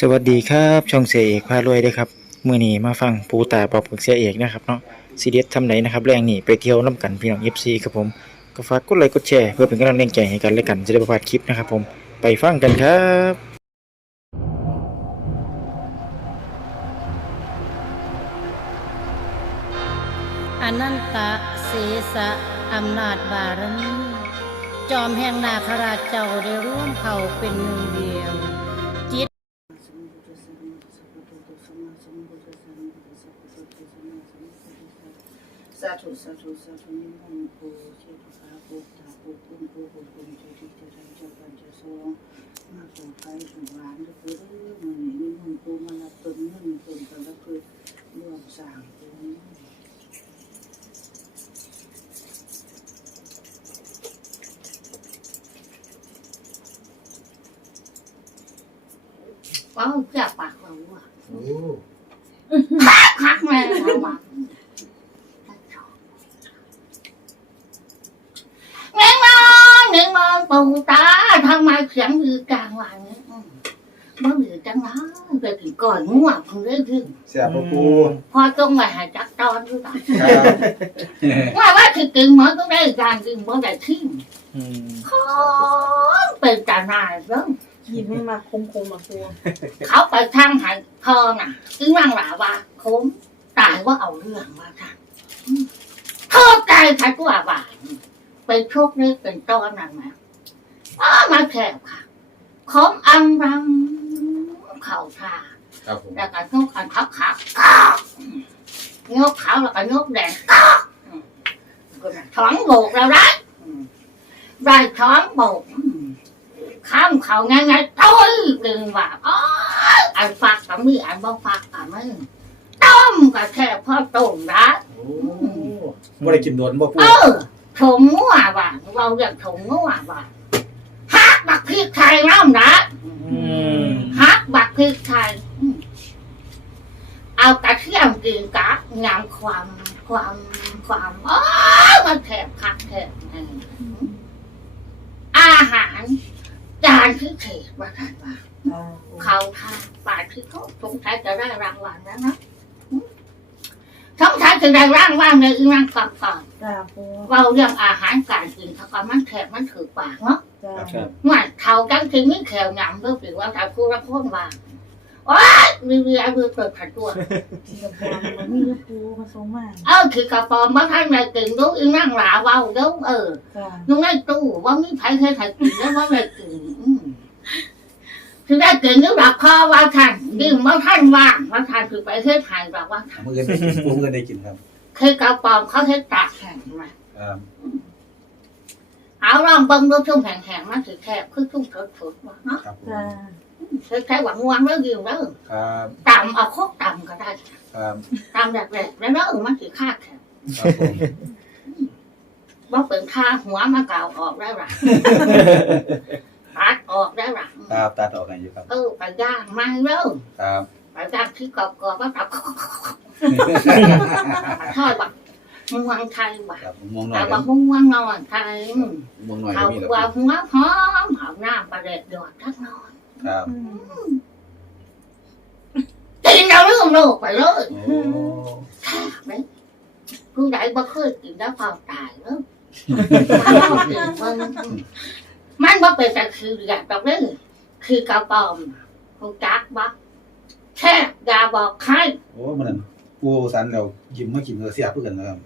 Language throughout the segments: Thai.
สวัสดีครับช่องเสียเอกพารวยด้อครับมื้อนี้มาฟังปูตาปอบกับเสียเอกนะครับเนาะซีเดียสทำไหนนะครับแรงนี่ไปเที่ยวน้ำกันพี่น้อง FC ครับผมก็ฝากกดไลค์กดแชร์เพื่อเป็นกำลังแรงใจให้กันและกันจะได้ประพลาดคลิปนะครับผมไปฟังกันครับอนันตะเสสะอำนาจบารมีจอมแห่งนาคราชเจ้าได้ร่วมเผ่าเป็นหนึ่งเดียวาธุสาธุสาธุนิมนต์ปูเชตุขาปูตาปูปุ้มปูปูปูเจติเจริญเจริญเจสองมาปูไฟถึงหวานก็คือเรื่องมันนิมนต์ปูมารับต้นเงินต้นกันก็คือรวมสร้างปูนี้ว้าวเจ้าปากเราว่ะโอ้คักแม่เราว่ะแม่มองแม่มองปู่ตาทำไมเสียงมือกลางวันนี้อืมบ่หรือจังนะไปถึงก่อนง่วงเพิ่งได้ถึง เสียบปูพอตรงไหนหายจักตอนหรือเปล่าครับว่าว่าคือกินหมอต้องได้การกินบ่ได้ทิ้งอืมของเป็นตาหนายเริ่มกินไม่มาคมคมมาปูเขาไปทางหายพอน่ะจึงว่างหลาว่าโคมตายว่าเอาเรื่องว่าค่ะโทษใจใครก็ว่าว่าเป็นโชคนี้เป็นต้อนนั่นนะอ้ามาแคบค่ะของอังรังเข่าทา ครับผมแล้วก็ยกอันทับขาก้าวงกขาวแล้วก็ยกแดงก้าวก็น่ะท้องโบกแล้วได้อืมได้ท้องโบกอืมข้ามเขาไงไงต้อยดึงว่าอ๋ออันฟักกับมืออันบ่ฟักกับมือต้มก็แค่พ่อต้มนะโอ้บ่ได้กินโดนบ่ปูเออถงงัวว่าเราเรียกถงงัวว่าฮักบักพริกไทยน้ำนะอืมฮักบักพริกไทยอืม เอากระเทียมกินกะงามความความความอ๋อมันแถบคักแถบอืมอาหาร จานที่เขตว่าท่านว่าเขาทานปาที่เขาสงสัยจะได้รางวัลแล้วนะสงสัยจะได้รางวัลในอีนั่งฟังก่อนเราเรื่องอาหารการกินเขาก็มันแขกมันถือปากเนาะว่าเขาจังถึงไม่แขวหยำเพื่อถือว่าแต่ผู้รับพ้นวา งโอ้ยมีเรียมือเปิดผัดตัวที่กำลังมันมีปูผสมมาเออคือกระป๋อมมาท่านในกินดูอีนั่งหลาเว้าเด้อเออจ้านุ่งในตู้ว่ามีไผเคยถ่ายกินแล้วว่าไม่กินอืมคือได้กินนึกดักคอว่าท่านดื่มว่าท่านว่างว่าท่านคือไปเทศไทยแบบว่าท่านมื้ออื่นได้กินปูมื้ออื่นได้กินครับเคยกระป๋อมเขาเทศตากแข็งมาครับเอาลองเบิ่งดูชุ่มแข็งๆมันถือแคบคือชุ่มสดๆว่าเนาะ ครับผมจ้าเคยใช้หวังวางแล้วยืมแล้วครับต่ำเอาโคกต่ำก็ได้ครับต่ำแรกๆแล้วเนอะมันถือค่าแข็งครับผมว่าเป็นค่าหัวมาเก่าออกได้หรอตัดออกได้หรอครับตัดออกให้อยู่ครับ เออไปย่างมันเด้อครับไปย่างที่กรอบๆว่าตับทอดแบบม่วงไทยว่ะครับมองหน่อแต่ยว่าม่วงนอนไทยมองหน่อยเขาก็มีแล้วว่าหัวหอมหอมน้ำปลาเด็ดดอดทักนอน ครับกินเอาเรื่องโลกไปเลยโอ้แค่นี้ผู้ใดบ่เคยกินแล้วเผาตายแล้วมันว่าเป็นแต่คืออยากตอกเล่นคือกระป๋อมผู้จักบ่แค่ยาบอกใครโอ้มันนั่นปูสันแล้วยิ้มมากินก็เสียบเพื่อกันนะครับ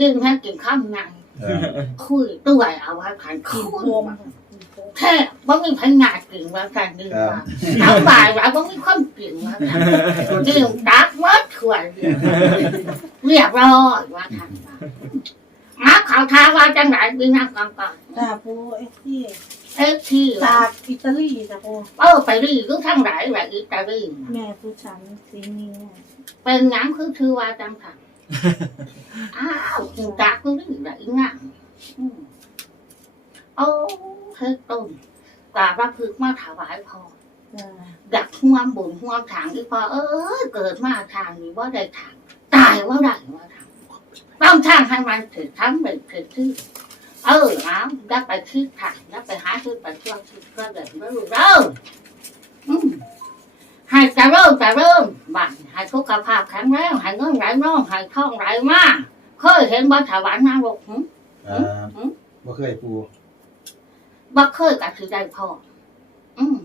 ดึงให้กินข้ามนังเออคุยตัวเอาไว้ขันกิคุนยรวม แค่ว่ามีพงาดกินว่าการดึงว่าเอาบ่ายว่าว่ามีคนกินว่าการดึงตักมัดขวดเรียบร้อยว่าทำมาเขาท้าว่าจังไหนดึงนั่งก่อนก่อนจ้าปูเอฟซีเอ๊ะที่จากอิตาลีจ้าปูเออไปรีก็ทั้งหลายแบบอิตาลีแม่ผู้ฉันสีนี้เป็นหยังคือชื่อว่าจังค่ะอ้าวจิงจักก็รีแบบอีนั่งอืม โอ้เฮ้ยต้นกราบรับพึกมาถวายพอจ้าอยากห่วมบุญห่วมทางที่พอเออเกิดมาทางนี้ว่าได้ทางตายว่าได้ว่าทางต้องทางให้มันถึงทั้งเป็นถึงที่เออเอาได้ไปคิดทางได้ไปหาที่ไปช่วยคิดก็เดินไม่รู้เด้ออืมขภาพแข็งแรงใหายเงินไหลน่องใหายทองไหลมาเคยเห็นบ่ถวายนางรกหึครับบ่เคยปู บ่เคยกับสิได้พออืม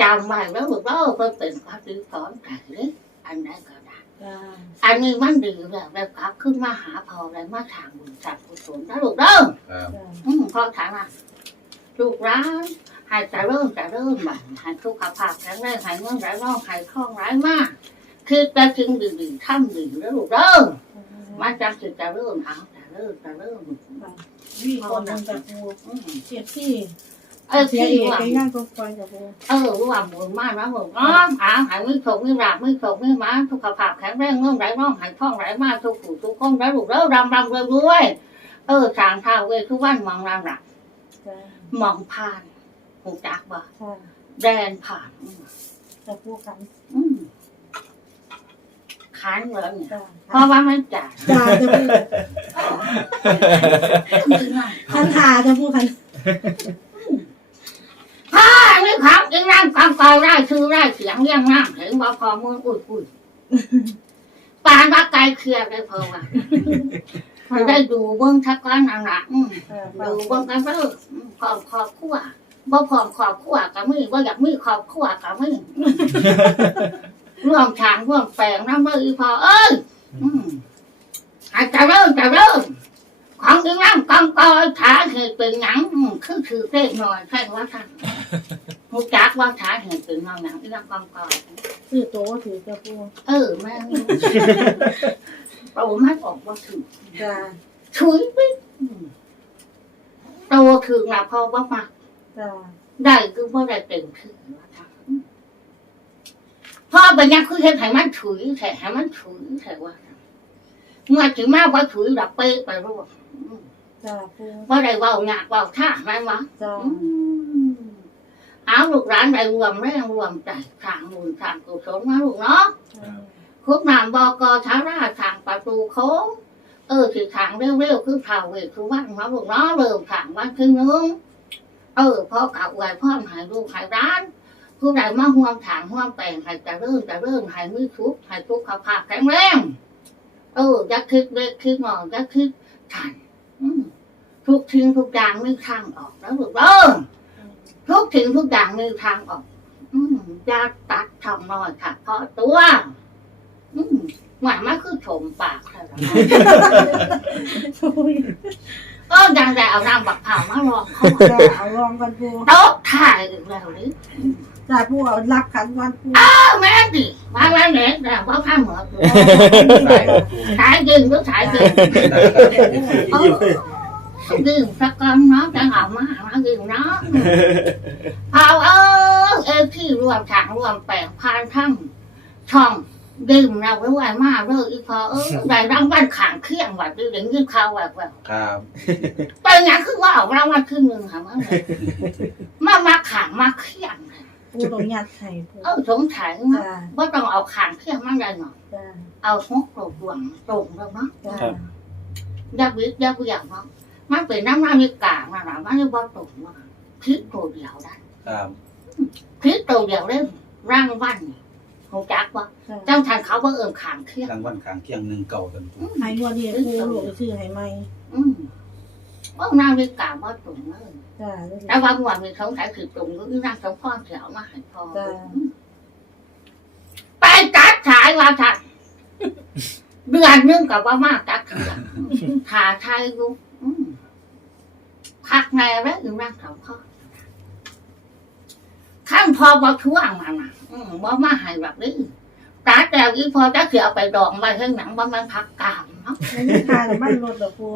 จำไว้แล้วลูกเด้อเพิ่นเป็นพระดีสอนใจเลยอันไหนก็ได้จ้าอันนี้มันดีแล้วแล้วกลับขึ้นมาหาพอแล้วมาทางบุญสัตว์กุศลนะลูกเด้อครับจ้าอืมพ่อถามว่าลูกร้านให้จะเริ่มจะเริ่มใหม่ให้สุขภาพแข็งแรงให้เงินไหลน่องให้ทองไหลมาก คือแต่สิ่งดีๆทำดีแล้วลูกเด้อมันจำสิจะเริ่มเอาจะ เริ่มจะเริ่มวีคนนึงกับปูอืมเสียที่เออเสียเอกไปนั่งตรงคอยกับปูเออว่าหมุนมากนะหมุนอ๋ออาหายมือโฉกมือราบมือโฉกมือม้าสุขภาพแข็งแรงเงินไหลน่องให้ทองไหลมากทุกผู้ทุกคนแล้วลูกเด้อรำรำรวยรวยเออสร้างท้าเวทุกวันมองรำรักจ้ามองผ่านหูจักบ่แดนผ่านอืมจะปูกัน อืมขันเหรอเนี่ยจ้าเพราะว่ามันจ่ายจ้าจะปูคือไงคันหาจะปูคันพ่อไม่ครับยังนั่งกำกอได้ชื่อได้เสียงยังนั่งเห็นว่าพอมืออุ้ยอุ้ยปานว่าไกลเคลียร์ได้พอว่าจะได้ดูเบิ้งทักก้อนนั่นละอืมดูเบิ้งกันเด้ออืมขอบขอบขั้วบ่พร้อมขอบขั้วกับมือบ่อยากมีขอบขั้วกับมือ ร่วมทางร่วมแปลงน้ำมืออีพอเอ้ยอืมอาจจะเริ่มจะเริ่มของยังนั่งกำกอขาเหตุเป็นหยังอืมคือถือเต้หน่อยใช่ว่าท่านหูจักว่าขาเหตุเป็นเงาหนังที่นั่งกำกอคือโตถือจะปูเออแม่งโตไม่ออกว่าถือจ้าชุยไปโตถึงนะพอว่ามาจ้าได้คือว่าได้เต็มที่ว่าท่าน พ่อเป็นยังคือเห็นให้มันถุยแต่ให้มันถุยแต่ว่าเมื่อถึงมาว่าถุยดับเป๊ะไปรู้ว่าจ้าปูว่าได้เว่าหยากเว่าท่าไหมวะจ้าเอาลูกร้านได้รวมแรงรวมใจทางมูลทางกุศลนะลูกเนาะคุกนามบอกอท้าราทางประตูโค้งเออคือทางเร็วๆคือเผาเวทคือวันมาบุกน้อเริ่มทางวันคือนึงเออพอเก่าไว้พ่อหายลูกหายร้าน ผู้ใดมาห่วงทางห่วงแปลงให้จะเริ่มจะเริ่มหายมือทุกข์ให้ทุกขภาพแข็งแรงเออจะคิดเล็กคิดงอจะคิดทันอืมทุกทิ้งทุกอย่างมีทางออกแล้วลูกเออทุกทิ้งทุกอย่างมีทางออกอืมอย่าตัดทำน้อยค่ะเพราะตัวอืมหวานมากคือถมปากค่ะเออยังแต่เอาน้ำบักเผามาลองเขาจ้าเอาลองกันปูโต๊ะถ่ายอีกแล้วนี่ จ้าปูเอารับขันวันปูเออแม่ดิมาแล้วเนี่ยแต่ว่าผ้าเหมือนสายปูถ่ายยิงก็ถ่ายยิงเออยิงสักกันเนาะจะเอามาหายิงเนาะเผาเออเออที่รวมฉางรวมแปลงพานทั้งช่องดื่มเราไว้ไวมากเลยอีพอเออได้รางวัลขางเคียงว่ะดิเดี๋ยวยืนข่าวแบบแบบครับไปงานคือว่าออกรางวัลขึ้นหนึ่งค่ะมันเลยมามาขางมาเคียง ปูตรงยัดไข่ปูเออสงสัยนะจ้าว่าต้องเอาขางเคียงมันได้หน่อยจ้าเอาหกตัวดวงตรงแล้วเนาะจ้าอยากวิทย์อยากวิทย์เนาะมันเป็นน้ำมันมีกางนะนะมันไม่ว่าตรงว่าคิดตัวเดียวได้ครับคิดตัวเดียวได้ร่างวันนี่คงจักว่าจ้าเจ้าทานเขาว่าเอิมขางเคียงรางวัลข้างเคียงหนึ่งเก่าตันปูให้งวดนี้ปูหลวงชื่อให้ไหมอืมว่าน้ำมีกางว่าตรงเลย จ้าแต่ว่าหัวมีสงสัยคือตรงก็นั่งสงพ่อเสียวมาใหายพอจ้าไปจัดฉายว่าทันเดือนหนึงกับว่ามากจัดเถื่อนถ่าไทยกูอืมพักในแล้วอยู่นั่งสองพ่อข้างพอบ่ท่วงมันน่ะอืมบ่มาใหายแบบนี้ตาแต่อีพอจะเสียเอาไปดองไว้ข้างหนังว่ามันพักกามเนาะไม่มีทานมันลดหรอปู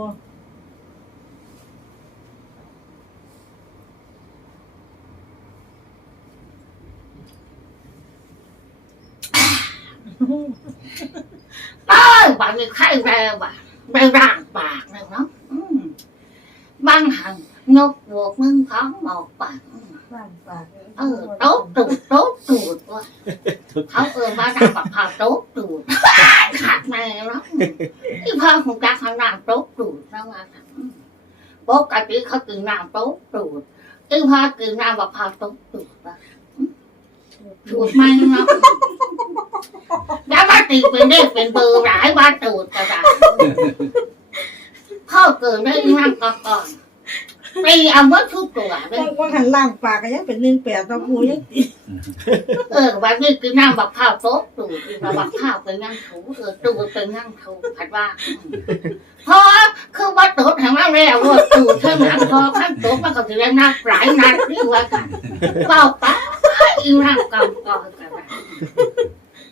เอ้ยบางทีไข้แรงว่ะไปร่างปากเลยเนาะอืมบางหันนกบวกมึงของบอกปากอืมบ้านปากเออโต๊ะตูดโต๊ะตูดว่ะเขาเออมาทำแบบพาโต๊ะตูดขาดแม่เนาะที่พ่อของจักทำน้ำโต๊ะตูดนะว่าอืมปกติเขากินน้ำโต๊ะตูดที่พ่อกินน้ำแบบพาโต๊ะตูดว่ะ ตูดไม่เนาะอย่ามาตีเป็นเลขเป็นเบอร์หลายบ้านตูดก็ได้พ่อเกิดได้นั่งก่อน ตีเอาเมื่อทุกตัวเลยว่าว่าหันล่างปากก็ยังเป็นหนึ่งแปดตัวปูยังตีเออวันนี้คือนั่งบักข้าวโต๊ะตูดเราบักข้าวเป็นนั่งถูเออตูดเป็นนั่งถูผัดว่าพอคือว่าตูดแห่งว่าแล้วว่าตูดเท่านั้นพอขั้นโต๊ะมันก็จะได้นักหลายนัดนี่ว่ากันเปล่าป้าอีนั่งกำกอนกัน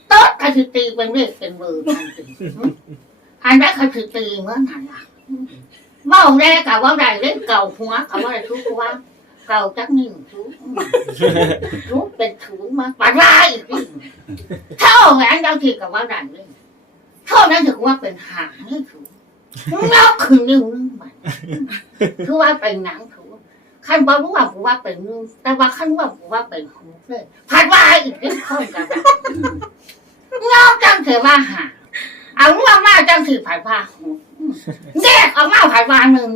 โต๊ะก็คือตีเป็นเลขเป็นเบอร์ทันทีอันนั้นก็คือตีเมื่อนั้นล่ะเว่าแรกกับว่าใดเล่นเก่าหัวกับว่าอะไรทุกว่าเก่าจักนิ่งทุกรู้เป็นถุงมาปาดลายอีกทีเท่าแหวนเราทีกับว่าดันนี่เท่านั้นถือว่าเป็นหางนี่ถูกนอกคือนิ้วนึงมันคือว่าเป็นหนังถูกขั้นบอกว่าผมว่าเป็นนิ้วแต่ว่าขั้นว่าผมว่าเป็นหูเลยปาดลายอีกเข้ากันนอกจังเถอะว่าหางเอาว่ามาจังถือผายผ้าหู แยกออกมาผายผ้าหนึ่ง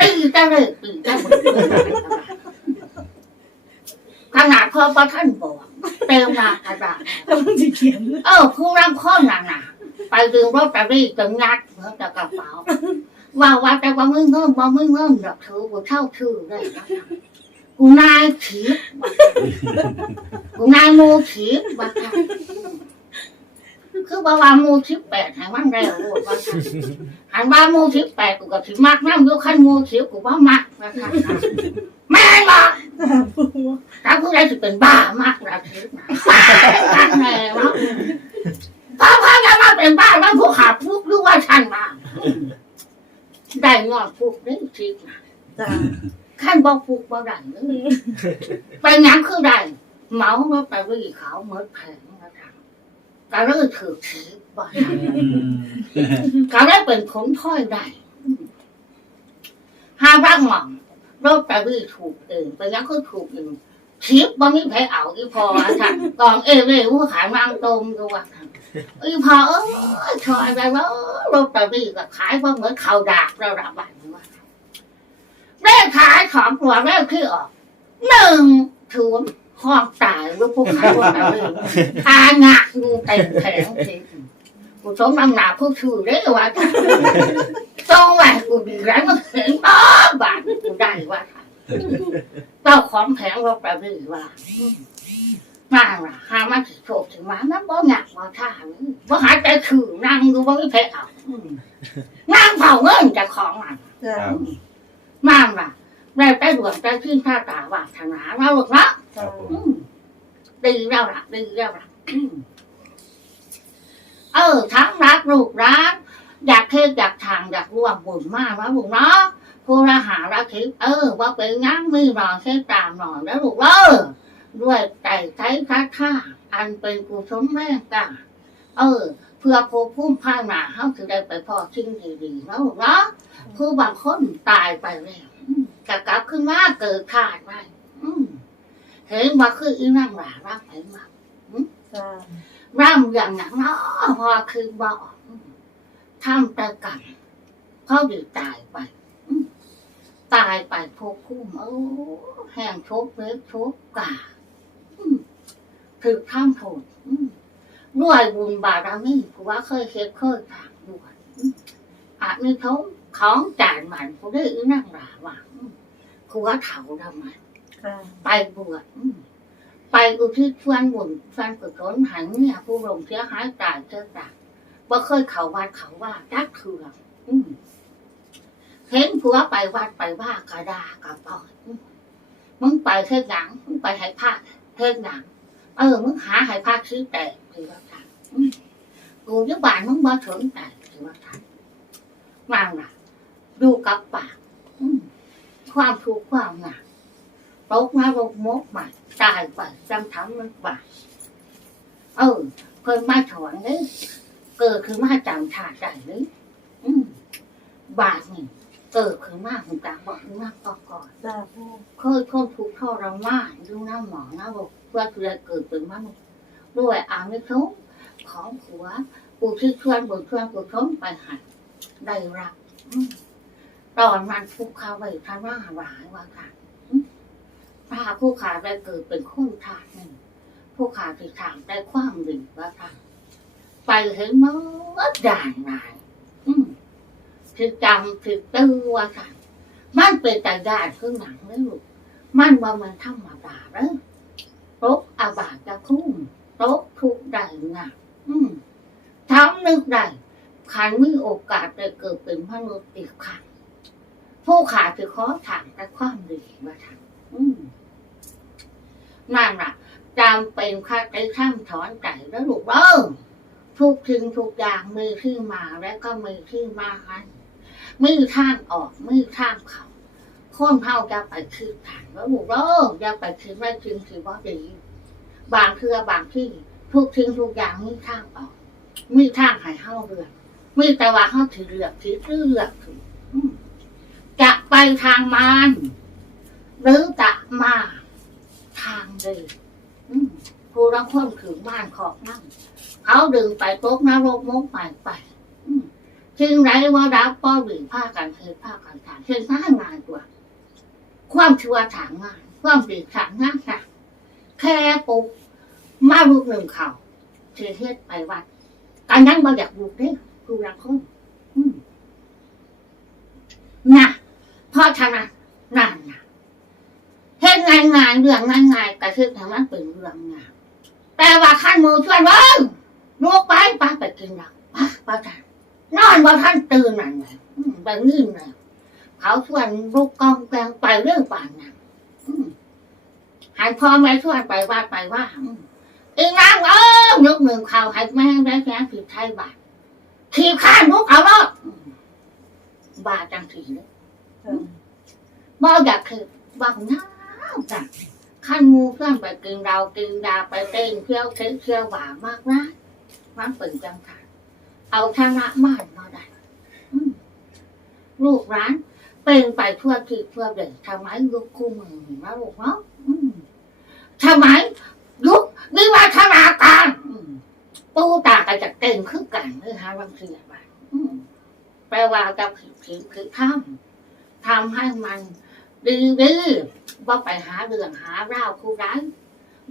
ตีจะเลยตีจะหมดขนาดพ่อพระท่านบอกเติมมากระดาษกำลังจะเขียนเออผู้รับข้อหนักหนาไปดึงรถตะรี่ตึงงัดเหมือนกับกระเป๋าว่าว่าแต่ว่ามึงเงิมว่ามึงเงิมดอกถือกูเท่าถือเลยนะกูนายถีบกูนายโมถีบว่า ค่ะคือว่าว่าโมทิบแปดหันมันได้โอ้ว่าค่ะหันว่าโมทิบแปดกูกับถิมากน้ำยกขั้นโมทิบกูว่ามักว่าค่ะแม่บอกปูถ้าผู้ใดจะเป็นบ้ามากระทึกนะบ้าแน่วะพอพ่อจะมาเป็นบ้าแล้วผู้ขาพูดรู้ว่าฉันมาได้งอดพูดได้จริงนะจ้าขั้นบอกพูดบ่ได้เลยไปงั้นคือได้ เมาแล้วไปวิ่งเขาเมื่อแผงนะครับ ก็เลยถือถือบ่ได้ก็ได้เป็นผลถ้อยได้ห้าร่างหม่อมรถไปวิ่งถูกเองไปงั้นคือถูกเองทิปบ่มีใครเอาอีพอว่าท่านกองเอเว่ผู้ขายมังตมดูว่าท่านอีพอเอ้ยชอยไปว่าโรตเตอรี่ก็ขายเพราะเหมือนข่าวดากเราดับบัตรว่าแม่ขายของตัวแม่ที่ออกหนึ่งถือว่าห้องตายว่าผู้ขายโรตเตอรี่ทางงะ งูเต็มแผงทีกูสมน้ำหนาผู้ชื่อได้ว่าท่านตรงไหนกูดีแล้วมันเห็นบ้าบาทกูได้ว่าเจ้าของแผงเราประดิว่ามาล่ะหามาโชคถึงมานั้นบ่หนักบ่ท่านบ่หายใจถือนั่งดูบ่มีแพ้เอานั่งเผาเงินจากของมันจ้ามาล่ะได้ไปดวงใจขึ้นท่าตาวาสนาเราหรอกนะดีแล้วล่ะดีแล้วล่ะ อืมเออ ทั้งรักลูกรักอยากเทศอยากทางอยากร่วมบุญมากนะลูกเนาะผู้ละหาละทิพย์เออ ว่าเป็นงั้นไม่รอแค่ตามหน่อยแล้วลูกเออด้วยใจใจพระท่าอันเป็นกุศลแม่กะเออ เพื่อโพพุ่มผ้าหนาเขาจะได้ไปพอชิ้นดีๆแล้วลูกเนาะผู้บางคนตายไปแล้วกะกลับขึ้นมาเกิดขาดไปอืมเห็นว่าคืออีนั่งหลารักไปมาจ้า ร่ำอย่างหนักเนาะพอคือบอกอืมทำแต่กันเขาดีตายไป ตายไปพบคุ้มโอ้แห้งชบเล็กชบกาอืมถึกข้ามโทษอืมด้วยบุญบารมีผู้ว่าเคยเฮ็ดเคยทางด้วยอืมอาจมีเขาของจานมันผู้ได้อีนั่งหลาว่าอืมผู้ว่าเถาดำมันจ้าไปบวชอืม ไปอุทิศส่วนบุญส่วนกุศลหันเนี่ยผู้ลงเสียหายตายเจ้าตายว่าเคยเขาวัดเขาว่าจักเถื่อนเห็นผัวไปวัดไปว่ากระดากระปอยมึงไปเท่หนังมึงไปให้พระเท่หนังเออมึงหาให้พระซื้อแตกถือว่าทันกูยุบานมึงมาถึงแตกถือว่าทันนั่งน่ะดูกับปากความทุกข์ความหนัก ตกนรกมกใหม่ตายไปจำทั้งมันบาดเออเพิ่นมาถอนเลยเกิดคือมาจำชาติได้เลยอืมบาทนี่เกิดขึ้นมากคุณตาบอกขึ้นมากก่อนก่อนจ้าปูเคยทนทุกข์ทรมานดูน้ำหมอนะบอกเพื่อจะเกิดเป็นมนุษย์ด้วยอานิสงส์ของผัวปูที่ชวนบุญชวนกุศลไปหันได้รับอืมตอนมันทุกข์เขาไว้ท่าว่าหวายว่าค่ะอืม ถ้าผู้ขาได้เกิดเป็นคนทาสหนึ่งผู้ขาที่ทางได้ความดีว่าค่ะไปเห็นมันด่านนายอืมคือจำคือตัวค่ะ มันเป็นแต่ญาติคือหนังเลยลูกมันว่ามันธรรมดาเลยตกอาบาตจะคุ้มตกทุกได้หนักอืมทำนึกได้ขันมีโอกาสได้เกิดเป็นมนุษย์อีกครั้งผู้ขาดคือขอถามแต่ความดีมาทำอืม นั่นน่ะจำเป็นค่าใจข้ามถอนใจแล้วลูกเอ้อทุกทิ้งทุกอย่างมีที่มาและก็มีที่มาให้มีทางออกมีทางเขาคนเฮาจะไปคิดทางแล้วลูกเอ้ออย่าไปคิดไม่จริงถือว่าดีบางเทือบางที่ทุกทิ้งทุกอย่างมีทางออกมีทางให้เฮาเลือกมีแต่ว่าเฮาถือเลือกถือเลือกถือจะไปทางมารหรือจะมา ทางดีอืมผู้รังคนถือบ้านขอบนั่งเขาดึงไปโต๊กนรกมกไปไปจึงไรว่ารับป้อหรือผ้ากันเทผ้ากันถางเช่นง่ายงานตัว ความชัวถางงาน ความดีถางงานค่ะ แค่ปุ๊บมาลูกหนึ่งเขาเทเทศไปวัดการนั้นบ่อยากลูกเด้ครูรังคนอืมนะพราะฉะนั้นนั่นนะ เฮ็ดงานงานเรื่องงานงานแต่คือทำมันเป็นเรื่องงานแต่ว่าขั้นมือชวนเบิ้งลูกไปไปไปกินเราไปไปท่านนอนบ่ท่านตื่นนั่นไงอืมไปนื่นเลยเขาชวนลูกกองแกงไปเรื่องป่านนั้นอืมให้พ่อแม่ชวยไปว่าไปว่าอีนางเออยกมือเขาให้แม่ได้แค่ผิดไทยบาทขี่ข้านลูกเอาแล้วบาทจังสีเลยบ่อยากคือบ่หน้า จังขั้นมูเพื่อนไปกินเรากินดาไปเต้นเที่ยวเที่ยวเที่ยวหวามากนะมันเป็นจังค่ะ เอาชนะมานมาได้ลูกร้านเป็นไปเพื่อที่เพื่อเด็กทำไมลูกคู่มือนะลูกเนาะอืมทำไมยุควิวัฒนาการปูตาก็จะเก่งขึ้นกันเลยฮะบางทีอะว่าอืมแปลว่าจะผิดผิดคือทำทำให้มันดีดี บ่ไปหาเรื่องหาเล่าวผู้ร้าย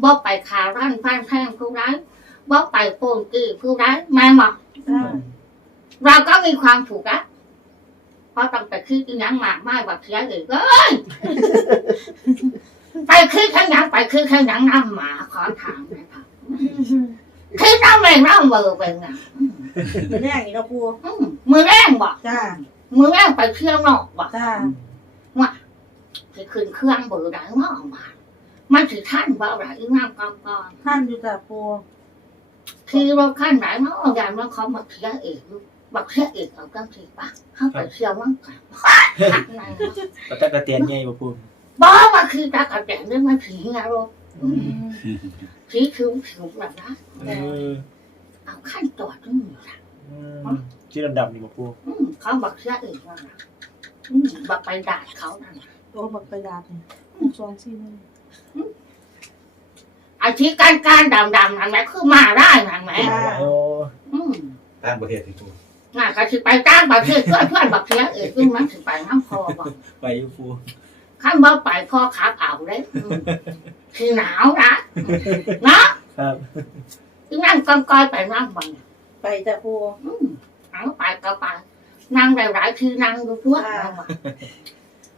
บ่ไปขารั่นพันแท่งผู้ร้ายบ่ไปโปนกี้ผู้ร้ายไม่เหมาะเราก็มีความถูกอะเพราะต้องไปคิดอีหยังมากไม่แบบเสียอีกเอ้ยไปคือขยันไปคือขยันน้ำหมาขอถามหนะครับคือน้ำแรงน้ำเบอร์เป็นไงเป็นอย่างนี้เราปูอืมมือแรงบอกจ้ามือแรงไปเที่ยวนอกบอกจ้า คือขึ้นเครื่องเบอร์ไหนมาออกมา มันถือท่านว่าอะไรน้ำกองกอนท่านอยู่จ้าปูคือเราขั้นไหนมาเอาอย่างว่าเขาบักเทียเอกบักเทียเอกเอาตั้งทีปะเข้าไปเที่ยวมั่งกันหักในปตะกะเตียนใหญ่บ่ปูบอกว่าคือตากระแดงเรื่องมันผีไงลูกผีคิ้วคิ้วแบบนั้นเออเอาขั้นตอดนี่ล่ะอืมชื่อดำๆนี่บ่ปูอืมเขาบักเสียอีกว่าน่ะอืมบักไปด่าเขานั่นน่ะ ตัวบักไปดาบเนี่ยสองสี่หนึ่งไอ้ที่การการดำดำๆนั่นแหละคือมาได้นั่นแหละโอ้อืมต่างประเทศที่ปูน่าก็สิไปจ้างบักเสียเพื่อนเพื่อนบักเสียเอกซึ่งมันสิไปน้ำพอบอกไปอยู่ปูข้ามบ่ไปพ่อขาเผาเลยอืมคือหนาวนะเนาะครับคือนั่งกองกอยไปนั่งบังไปจ้าปูอืมเอาไปก็ไปนั่งหลายๆคือนั่งดูทั่วอ่านั่งว่า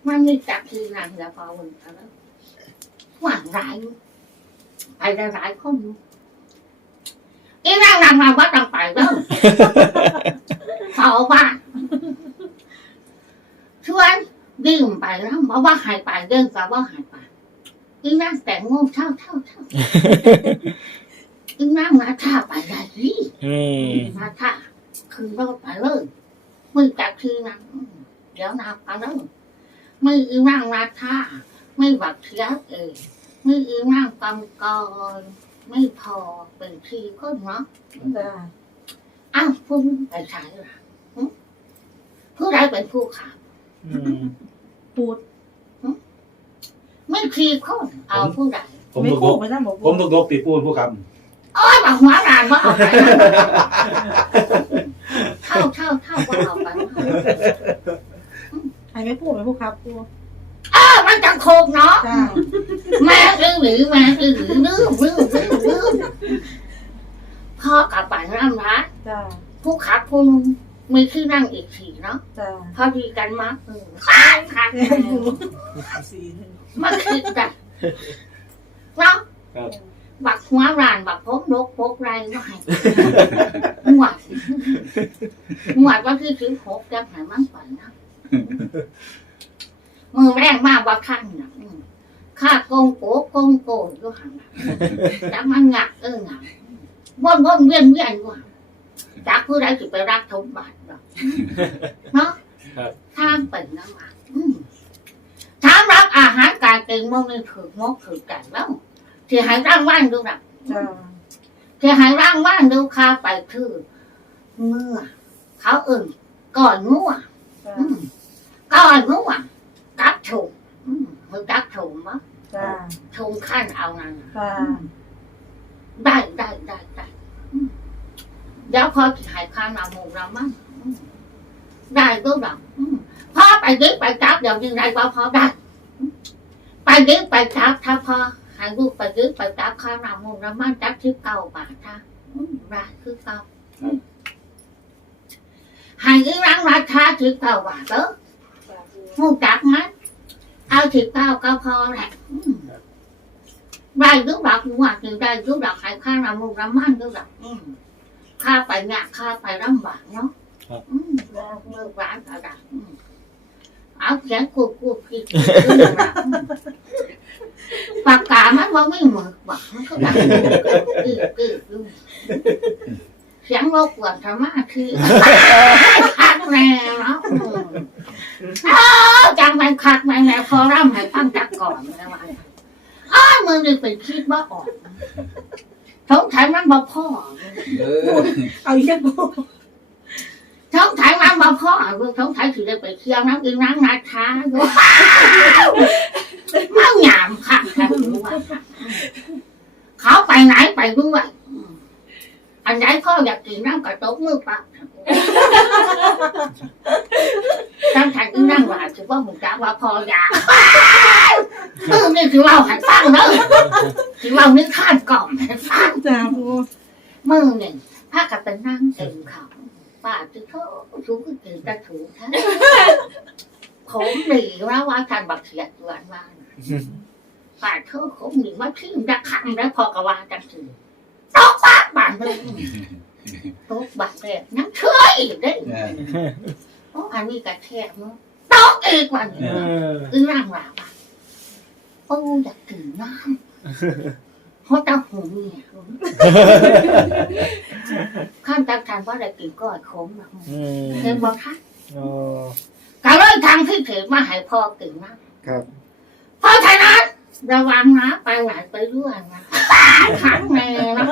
มันมีจักคือนั่งแล้วพอวันแล้วหวานหลายไปหลายๆคนอยู่อีนั่งนั่งมาว่าต้องไปแล้วเขาว่าชวนดื่มไปแล้วบอกว่าใหายไปเดินกับว่าใหายไปอีนั่งแต่งโง่เท่าเท่าเท่าอีนั่งมาท่าไปไหนอืมมาท่าคือรถไปเลยมือจับคือนั่งเดี๋ยวนับกันแล้ว มืออีนั่งมาท่าไม่หวัดเสียเองมืออีนั่งกำกรไม่พอเป็นทีก็เนาะจ้าอ้าวผู้ไปใช้ล่ะหึผู้ใดเป็นผู้ขับอืมปูดไม่ทีคนเอาผู้ใดผมไม่ตกคู่กไปนั่งบอกผมตกกตีปูนผู้คโอ้ยบอกหัวรานว่าเอาไปเท่าเท่าเท่าว่าเอาไป ใครไม่พูดไม่พูดครับปูเออมันจังโคกเนาะจ้าแม่อื้อหรือแม่อื้อหรือลืมลืมลืมลืมพ่อพ่อกับป่านน้ำร้านจ้าผู้ขับผู้นุ่งมีที่นั่งอีกสี่เนาะจ้าพอดีกันมากเออค่ะมาคิดกันเนาะครับ บักหัวรานบักพกนกพกไรไม่ให้หวดหวดว่าที่ซื้อพกจะหายมันไปนะ มือแรงมากว่าขั้นนะอืมข้าโกงโกโกงโกยก็หันน่ะจักมันงักเอองักว่นว่นเวียนเวียนกว่าจักผู้ใดจะไปรักทมบาทหรอกเนาะครับทางเป็นน้ำมันอืมถามรับอาหารการกินมันมีถือมกถือกันแล้วที่ให้ร่างว่างดูนะจ้าที่ให้ร่างว่างดูข้าไปคือเมื่อ เขาอื่นก่อนงัวจ้าอืมก่อนงัว กัดถุงอืมมือกัดถุงมั้งจ้าถุงขั้นเอานั่นน่ะจ้าได้ได้ได้ได้อืมเดี๋ยวพอที่ให้ข้างนามูเรามั้งอืมได้ก็แบบอืมพอไปยึ ห้ลูกไปยึดไปจับข้างนามูเรามั่งจับที่เก่าบาทนะอืมได้คือเก่าอืมให้ยึดรังราคาที่เก่าบาทเด้อมูจับมั้ยเอาที่เก่าก็พอแหละอืมได้ยุบดักหัวคือได้ยุบดักขายข้างน้ำมูกน้ำมันยุบดักอืมข้าไปงะข้าไปลำบากเนาะครับอืมเมื่อร้านกระดักอืมเอาเขียนกูกูพี่ปากกามันว่าไม่เหมือนบักมันก็ดักคือคือคือเสียงรบกวนธรรมะคือคักแน่เนาะอืมอ้าวจังมันคักมันแน่พอร่ำให้ฟังจักก่อนนะว่าอ้าวมึงนี่เป็นคิดว่าออกท้องถ่ายมันบ่พ่อเออเอาอีกแล้วท้องถ่ายมันบ่พ่อเรื่องท้องถ่ายถือได้ไปเที่ยวน้ำกินน้ำนาช้าอยู่มันหยามค่ะค่ะรู้ว่าเขาไปไหนไปด้วย อันไหนพ่ออยากกินน้ำกระตกมือปะตั้งแต่กินน้ำหวานถือว่ามึงจ้าว่าพออยากเออนี่คือเราหันฟังเนอะคือเรานี่ข้านกล่อมให้ฟังจ้าปูมือหนึ่งถ้ากับเป็นนั่งเต็มเขาป่าจะโทษถูกกินจะถูกท่านผมดีว่าว่าท่านบักเสียดวันว่าป่าเธอผมดีว่าที่จะขังแล้วพอกะว่าจังถือ ตกปากบานเลยตกบานเลยนั่งเชื่ออีกได้เออเพราะอันนี้กระแทกเนาะตกอีกวันนี้อือร่างว่าว่าปูอยากกินน้ำเพราะตาหูเนี่ยข้ามตามทานว่าอะไรกินก็ขมนะอืมเห็นบอกค่ะโอ้ก็เลยทำที่ถือมาให้พ่อกินนะครับเพราะฉะนั้น ระวังนะ ไปไหนไปด้วยนะขังแม่นะ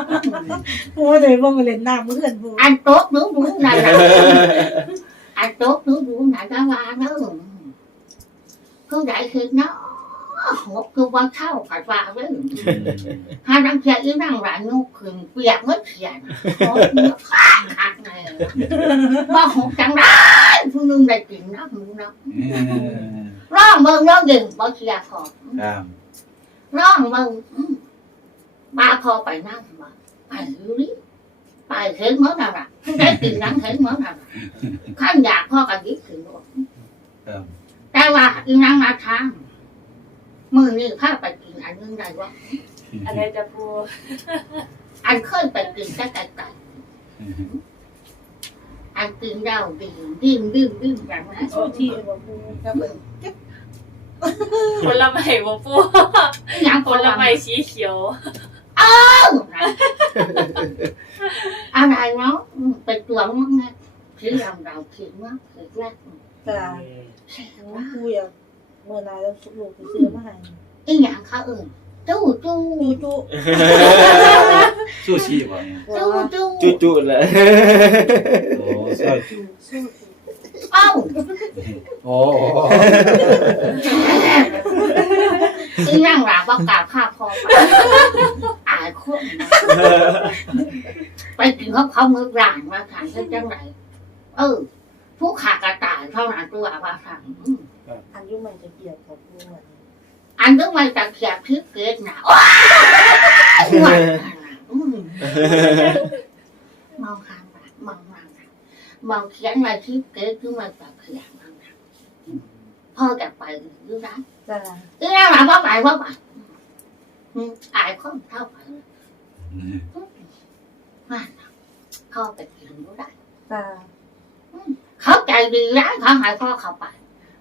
ปูเดี๋ยวว่ามาเล่นน้ำเพื่อนปูอันโต๊ะนู้นนู้นไหนนะอันโต๊ะนู้นนู้นไหนก็ว่าเนอะผู้ใหญ่คือเนาะหกคือว่าเช่าผัดว่าเว้ยหาดังเชียอีนั่งร้านนูขึ้นเปียกเมื่อเขียนหกเนื้อขาดขาดแน่ว่าหกจังได้ผู้นึงได้กินนะหนูนะเออร้องเบิ่งร้องดึงบ่เชียร์ขอบค รับร้องเบิ่งอืมป้าพอไปนั่งมาไปอยู่ดิไปเห็นเหมื่อนน่ะได้กินนังเห็นเหมื่อนน่ะข้างอยากพ่อกันยิบถึงด้วยครับแต่ว่าอีนังมาทางมือนี่พาไปกินอันนึงได้ว่าอะไรจะพูอันเคยไปกินแต่ไกลๆอันกินเหล้าดื่มดื่มดื่มดื่มอย่างนั้นโอ้ที่บอกปูครับ ผลไม้บ่พูอย่างผลไม้สีเขียวอะไรเนาะอืมไปตวงมั้งไงที่เราเราคิดว่าคิดว่าจ้าใช่ปูว่าอยากเมื่อนายแล้วสุกลูกไปซื้อมาให้อีหยังเขาเอื่นจู้จู้จูจูสู้ชีพบ่เนี่ยจู้จู้จุจุแหละโอ้ซอยจุสู้ เอ้าโอ้อีนั่งหลาบอกกล่าวข้าพอไปอายคนนะไปกินเขาเขามือร่างมาถามเช่นจังไรเออ ผู้ขากระต่ายเท่านั้นตัวว่าสั่งอืมอันยุ่งมันจะเกี่ยวกับปูเหมือนอันนึกว่าจะเขียบพิษเกศหนาว้ายหวานอืมมองหางหลังมองหลัง มองเขียนมาที่เกิดขึ้นมาจากเขียนนั่นน่ะพ่อจะไปหรือไรจ้าหรือไรว่าไปว่าไปอายคนเท่าไปนั่นน่ะพ่อไปกินรู้ได้เขาใจดีร้ายเขาหายพ่อเขาไป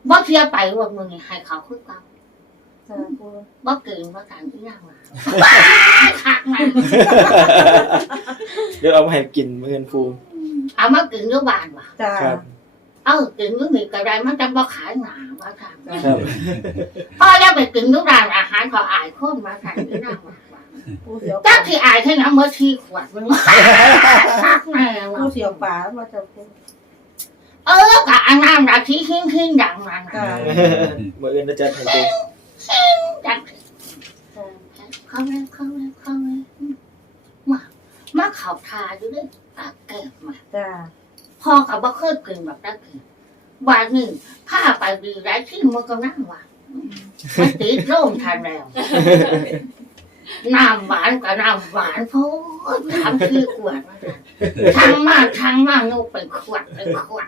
บ่เทียไปรวมมือนี่ให้เขาขึ้นเก่าจ้าปูบ่เกินบ่ต่างที่ยังว่าคักมันเดี๋ยวเอามาให้กินเมื้ออื่นปู เอามากินอยู่บ้านว่ะจ้าครับเออกินอยู่นี่ก็ได้มันจะบ่ขายหนาว่าทางครับพ่อจะไปกินอยู่ร้านอาหารเขาอายคนมาทางที่นั่งว่าปูเสียวจักที่อายแค่นั้นเมื่อที่ขวดมึงคักแน่ว่ะปูเสียวป่ามาจ้าปูเออกับอันนั้นน่ะที่ขึ้นขึ้นดังนั้นจ้าน่ะมื้ออื่นจะจัดให้ปูจักจ้าเข้าเลยเข้าเลยเข้าเลยมามาเข่าทาอยู่ด้วย ปากแก้มมาจ้าพ่อกับบ่เคยกินแบบนั้นคือวันหนึ่งผ้าไปดีไรที่มันก็นั่งว่ามันติดโร่มทันแล้วน้ำหวานกับน้ำหวานโพดทำคือขวดมาทั้งมากทั้งมากนูเป็นขวดเป็นขวด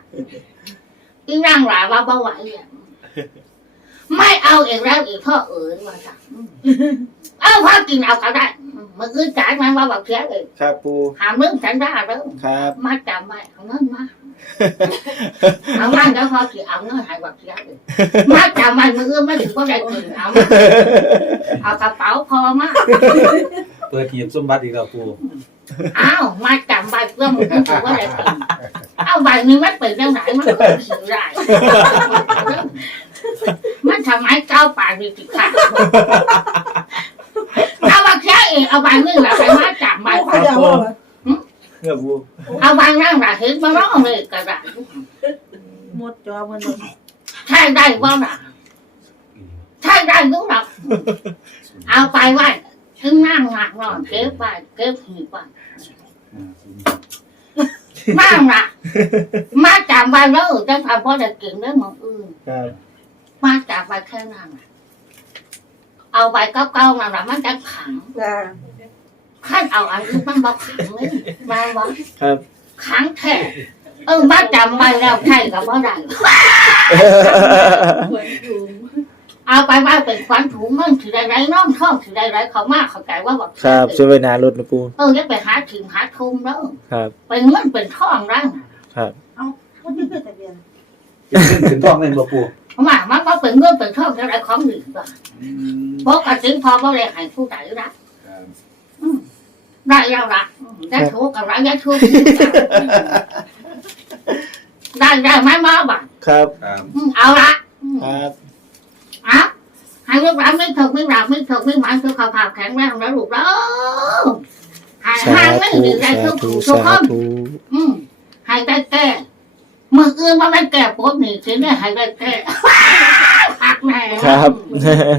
อีนั่งหลาว่าเบาไหวอย่าง ไม่เอาอีกแล้วอีกพ่อเอ๋ยมาสั่งเอาพ่อกินเอาก็ได้มันคือจ่ายมันว่าแบบเสียเลยครับปูหาเรื่องฉันได้แล้วครับมาจำไว้เอาเงินมาเอาเงินแล้วพอสิเอาเงินใหายบักเสียเลยมาจำไว้มือไม่ถือว่าได้กินเอามาเอากระเป๋าพอมาเปิดหีบสมบัติอีกแล้วปูเอามาจำไว้เพื่อมึงถือว่าได้กินเอาใบนี้มันเป็นยังไงมันก็ถือได้ มันทำไมเก้าป่านมีติดขาดเอาบักเสียเองเอาใบนี้แหละไปมาจำไว้ปูเขาจะว่าเงือปูเอาใบนั่งน่ะเห็นมาร้องเลยกระดาษหมดจอมันใช่ได้ว่าน่ะใช่ได้รู้หรอกเอาไปไว้ถึงนั่งหนักนอนเก็บไปเก็บหีบไปนั่งน่ะมาจำไปแล้วจะทำเพราะจะเก่งได้หมองอื่นครับ มาจำไปแค่นั้นน่ะเอาไปเก้าๆนั่นน่ะมันจะขังจ้าขั้นเอาอันนี้มันบอกขังเลยมาว่าครับ ขังแท้เออมาจำไปแล้วใช่กับว่าได้เหมือนอยู่เอาไปว่าเป็นควันถุงมันถือได้ไรน้องท่องถือได้ไรเขามากเข้าใจว่าแบบครับช่วยไว้หนารถนะปูเออจะไปหาถึงหาทุ่มแล้วครับเป็นเงินเป็นทองแล้วครับ เอ้าเขาไม่เป็นทะเบียนถึงท้องเล่นบ่ปู มามันก็เป็นเงินเป็นทองอะไรของหนึ่งก่อนเพราะกระสิงพอบ่ได้ให้ผู้ใดรักอืมได้แล้วละอืมได้ถูกกับไรได้ถูกได้ได้ไหมมาบ้างครับครับอืมเอาละอืมครับอะให้ลูกหลานไม่ถูกไม่หลับไม่ถูกไม่หมายคือข่าวข่าวแข็งแรงแล้วลูกแล้วหายสาห่างไม่ธุดีได้สาทุกธุทุกสาคนธุอืมให้ได้แก้ มืออื่นว่าได้แก้ปุ๊บนี่สิเนี่ยให้ได้แก้พักแน่ครับ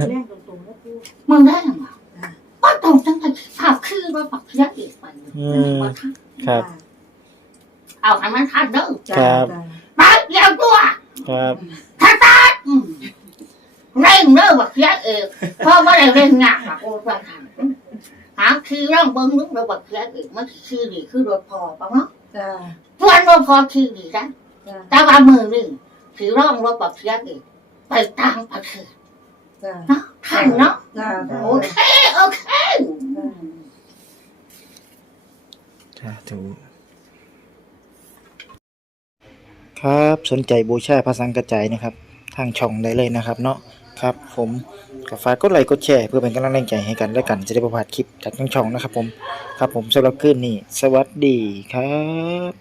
แรงตรงๆนะปูมึงได้ยังไงว่าตรงจังเลยภาพคือว่าปักยักษ์อีกไปอืม ครับ เอาให้มันทันเด้อครับไปเดี๋ยวตัวครับทันทันอืมเร่งเด้อบักยักษ์เองเพราะว่าได้เร่งหนักอะโอ้ยทันหาคือร่องเบิ้งนึกเราบักยักษ์เองมันคือดีคือรถพอปะเนาะ จ้าพวนรถพอคือดีนะจ้า แต่ว่ามือนี่ถือร่องรถบักยักษ์เองไปต่างประเทศจ้าเนาะทันเนาะจ้าโอเคโอเคสาธุครับสนใจบูชาพระสังกระจายนะครับ ทางช่องได้เลยนะครับ เนาะครับ ผมก็ฝากกดไลค์กดแชร์เพื่อเป็นกำลังแรงใจให้กันและกันจะได้ประพลาดคลิปจากทางช่องนะครับ ผมครับผมสำหรับคืนนี้สวัสดีครับ